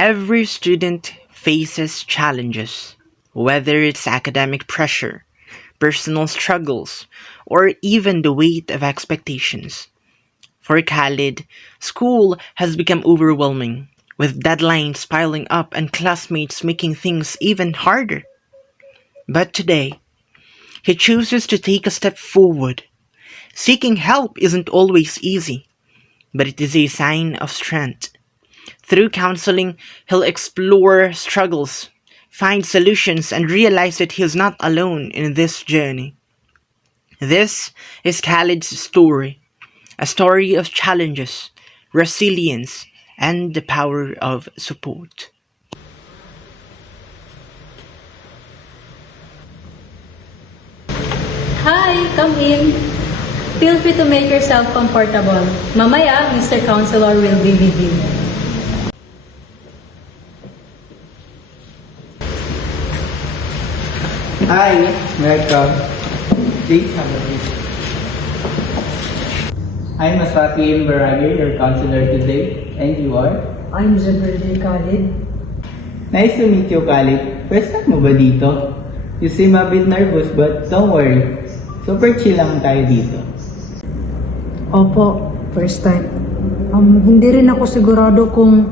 Every student faces challenges, whether it's academic pressure, personal struggles, or even the weight of expectations. For Khalid, school has become overwhelming, with deadlines piling up and classmates making things even harder. But today, he chooses to take a step forward. Seeking help isn't always easy, but it is a sign of strength. Through counseling, he'll explore struggles, find solutions, and realize that he is not alone in this journey. This is Khalid's story, a story of challenges, resilience, and the power of support. Hi, come in. Feel free to make yourself comfortable. Mamaya, Mr. Counselor will be with you. Hi, welcome. Please have a seat. I'm Maswati M. Baragir, your counselor today, and you are? I'm Zabril Khalid. Nice to meet you, Khalid. First time mo ba dito? You seem a bit nervous, but don't worry. Super chill lang tayo dito. Opo, first time. Hindi rin ako sigurado kung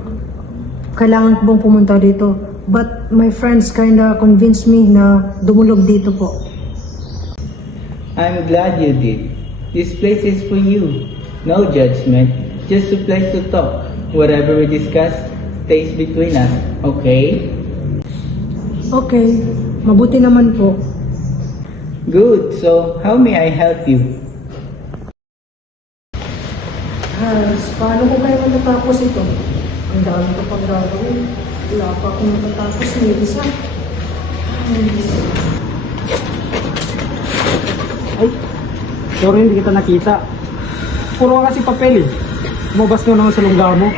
kailangan ko bang pumunta dito. But my friends kinda convinced me na dumulog dito po. I'm glad you did. This place is for you. No judgment. Just a place to talk. Whatever we discuss stays between us, okay? Okay, mabuti naman po. Good. So, how may I help you? Paano ko kaya matatapos ito? Ang dami ko pang gagawin. Wala pa akong matatapos ng isa. Ay, sorry hindi kita nakita. Puro kasi papel eh. Lumabas ka naman sa lungga mo.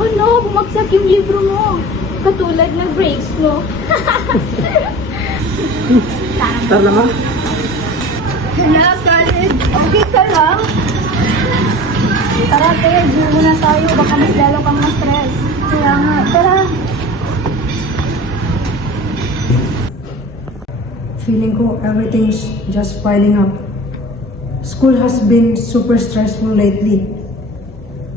Oh no, bumagsak yung libro mo. Katulad ng brakes mo. Tara na. Hala, Khalid. Okay ka lang? Tara, Ted. Diyan muna tayo. Baka mas lalo kang ma-stress. Kaya nga, tara. Feeling ko everything's just piling up. School has been super stressful lately.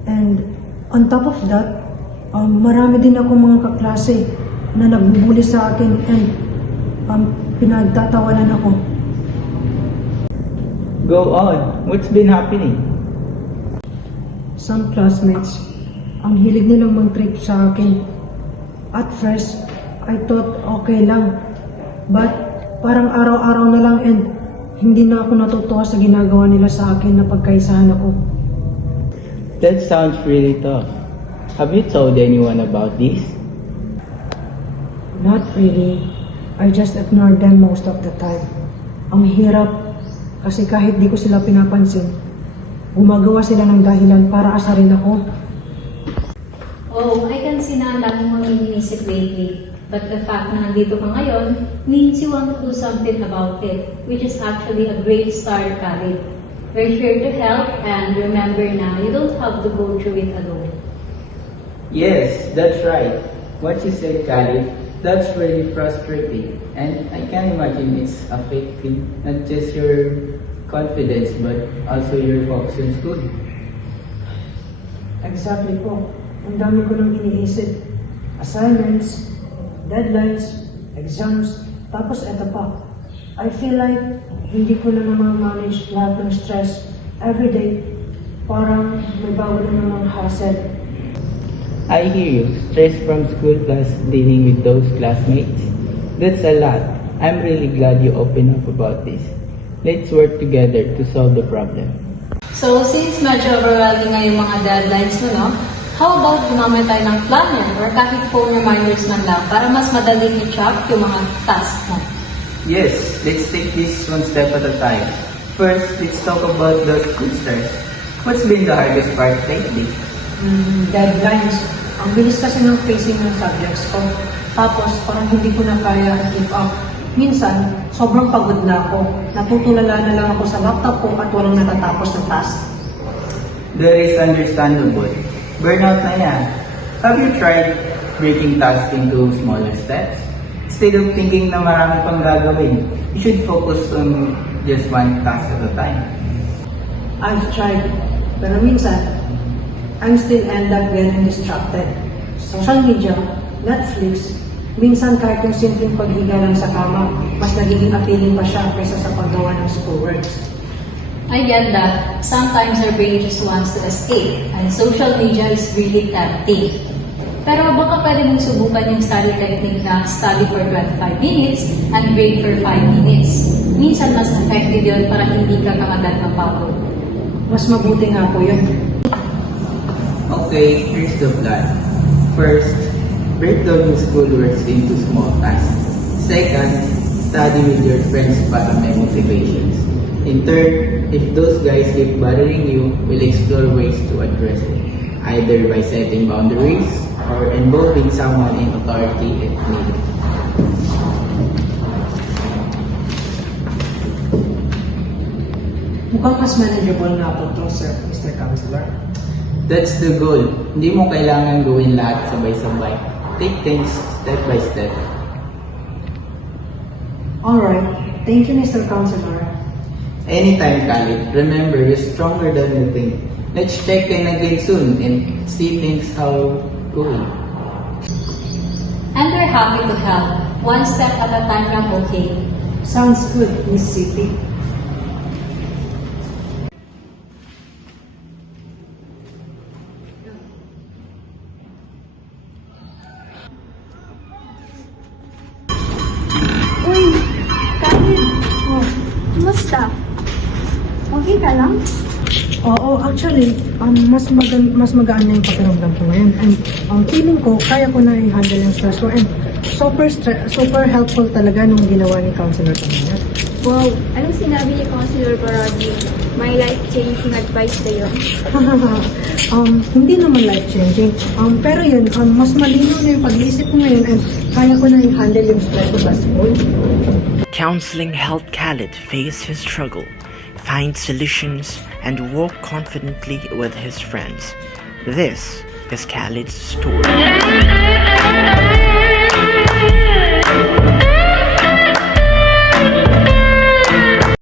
And on top of that, marami din ako mga kaklase na nagbubuli sa akin and pinagtatawanan ako. Go on. What's been happening? Some classmates, ang hilig nilang mag-trip sa akin. At first, I thought okay lang. But parang araw-araw na lang and hindi na ako natutuwa sa ginagawa nila sa akin na pagkaisahan ako. That sounds really tough. Have you told anyone about this? Not really. I just ignore them most of the time. Ang hirap kasi kahit di ko sila pinapansin, gumagawa sila ng dahilan para asarin ako. Oh, I can see na ang dami mong iniisip lately. But the fact na nandito ka ngayon means you want to do something about it, which is actually a great start, Khalid. We're here to help, and remember na you don't have to go through it alone. Yes, that's right. What you said, Khalid, that's really frustrating. And I can imagine it's affecting not just your confidence, but also your focus in school. Exactly po. Ang dami ko nang iniisip. Assignments, deadlines, exams, tapos eto pa. I feel like hindi ko na manage lahat ng stress every day. Parang may bago na namang hassle. I hear you. Stress from school plus dealing with those classmates. That's a lot. I'm really glad you opened up about this. Let's work together to solve the problem. So, since medyo overwhelming nga yung mga deadlines mo, no? How about gumamit tayo ng planner or kahit phone reminders man lang para mas madaling i-track yung mga task mo? Yes, let's take this one step at a time. First, let's talk about the school stress. What's been the hardest part lately? Deadlines. Ang bilis kasi ng pacing ng subjects ko. Tapos, parang hindi ko na kaya keep up. Minsan, sobrang pagod na ako. Natutulala na lang ako sa laptop ko at walang natatapos na task. That is understandable. Burnout na yan. Have you tried breaking tasks into smaller steps? Instead of thinking na marami pang gagawin, you should focus on just one task at a time. I've tried, pero minsan, I'm still end up getting distracted. Social media, Netflix, minsan kahit yung simpleng paghiga lang sa kama, mas nagiging appealing pa siya kaysa sa paggawa ng schoolworks. I get that. Sometimes our brain just wants to escape, and social media is really tempting. Pero baka pwede mong subukan yung study technique na study for 25 minutes and break for 5 minutes. Minsan mas effective yun para hindi ka kagad mapagod. Mas mabuti nga po yun. Okay, here's the plan. First, break down your schoolworks into small tasks. Second, study with your friends para may motivations. In third, if those guys keep bothering you, we'll explore ways to address it, either by setting boundaries or involving someone in authority if needed. Mukhang mas manageable na po to, sir, Mr. Counselor. That's the goal. Hindi mo kailangan gawin lahat sabay-sabay. Take things step by step. Alright, thank you, Mr. Counselor. Anytime, Khalid. Remember, you're stronger than you think. Let's check in again soon and see things how going. And we're happy to help. One step at a time lang, okay? Sounds good, Miss City. Uy, Khalid. Oh, kumusta? Okay ka lang? Oo, actually, mas magaan na yung pakiramdam ko ngayon. And feeling ko, kaya ko na i-handle yung stress ko. And super helpful talaga nung ginawa ni Counselor kanina. Wow, anong sinabi ni Counselor Parodi? May life-changing advice sa'yo. Hindi naman life-changing. Pero yun, mas malinaw na yung pag-iisip ko ngayon and kaya ko na i-handle yung stress ko sa school. Counseling helped Khalid face his struggle, find solutions, and walk confidently with his friends. This is Khalid's story.